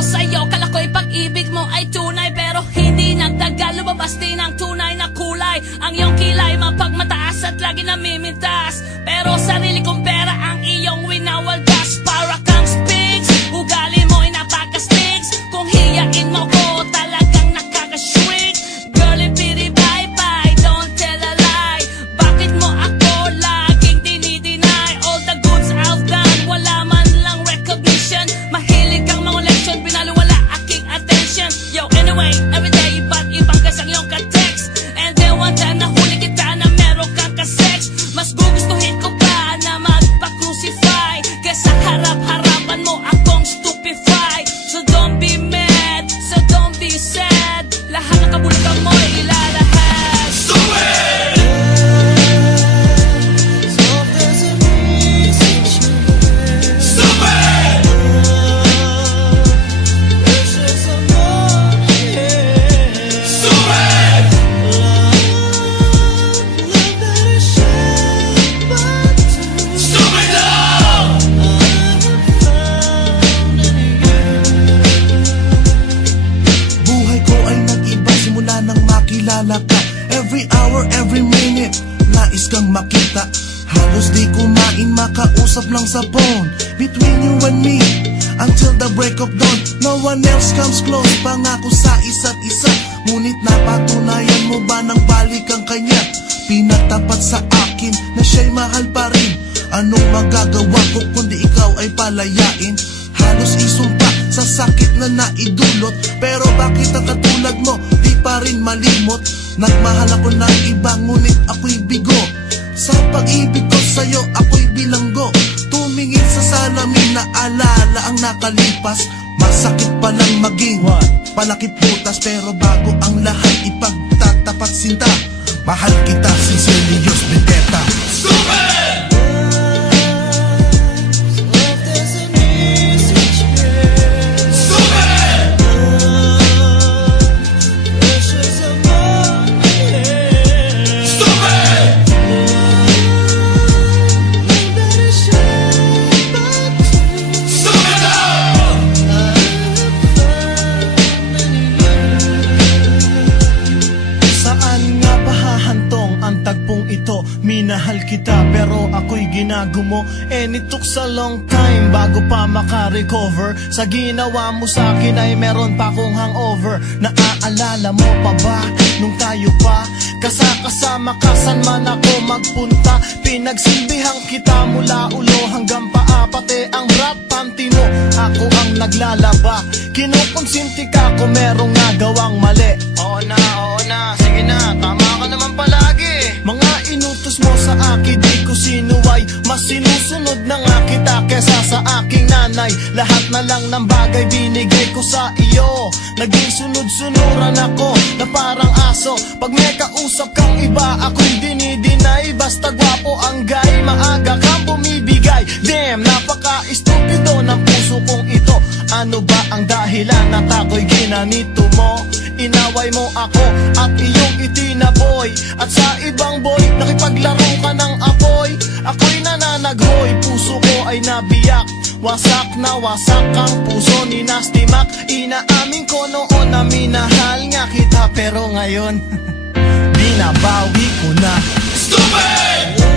ko sa'yo, kala ko'y pag-ibig mo ay tunay, pero hindi nagtagal, lumabas din ang tunay na kulay. Ang iyong kilay mapagmataas at lagi namimintas, pero sarili kong pera ang iyong winawaldas. Para kang Sphinx, ugali mo'y napaka-stinks. Kung hiyain mo ko, talagang nakaka-shrink. Girlie, pity, bye-bye, don't tell a lie. Bakit mo ako laging dinideny? All the goods I've done, wala man lang recognition. Mahilig kang mga leksyon, pinalo wala aking attention. Yo, anyway, everyday iba't ibang gas ang iyong ka-text. And then one time nahuli kita na meron kang ka-sex. Mas gugustuhin ko pa na magpa-crucify kesa harap-harapan mo akong stupefy. So don't be mad, so don't be sad. Lahat ng kabulukan mo'y ilalahad. Stupid! Every hour, every minute, nais kang makita. Halos di kumain, makausap lang sa phone. Between you and me, until the break of dawn. No one else comes close, pangako sa isa't isa. Ngunit napatunayan mo ba nang balik ang kanya? Pinatapat sa akin na siya'y mahal pa rin. Anong magagawa ko kundi ikaw ay palayain? Halos isumpa sa sakit na naidulot, pero bakit ang katulad mo di pa rin malimot? Nagmahal ako ng iba ngunit ako'y bigo. Sa pag-ibig ko sa'yo ako'y bilanggo. Tumingin sa salamin na alala ang nakalipas. Masakit palang maging palakip butas, pero bago ang lahat ipagtatapat sinta. Mahal kita, sincerely yours, Vendetta. Stupid! Minahal kita pero ako'y ginagumo. And it took a long time bago pa makarecover. Sa ginawa mo sa akin ay meron pa akong hangover. Naaalala mo pa ba nung tayo pa kasama ka saan man ako magpunta? Pinagsilbihan kita mula ulo hanggang paa, pati ang bra panty mo ako ang naglalaba. Kinukonsinti ka kung merong nagawang mali. Oo na, sige na, tama ka naman palagi. Mga inutos mo sa akin di ko sinuway, mas sinusunod na nga kita kesa sa aking nanay. Lahat na lang ng bagay binigay ko sa iyo. Naging sunod-sunuran ako na parang aso. Pag may kausap kang iba ako'y dinidinay. Basta gwapo ang guy, maaga kang bumibigay. Damn, napaka-estupido ng puso kong ito. Ano ba ang dahilan at ako'y ginanito mo? Inaway mo ako at iyong itinaboy. At sa ibang boy, nakipaglaro ka ng apoy. Ako'y nananaghoy, puso ko ay nabiyak. Wasak na wasak ang puso ni Nasty Mac. Inaamin ko noon na minahal nga kita, pero ngayon binabawi ko na. Stupid!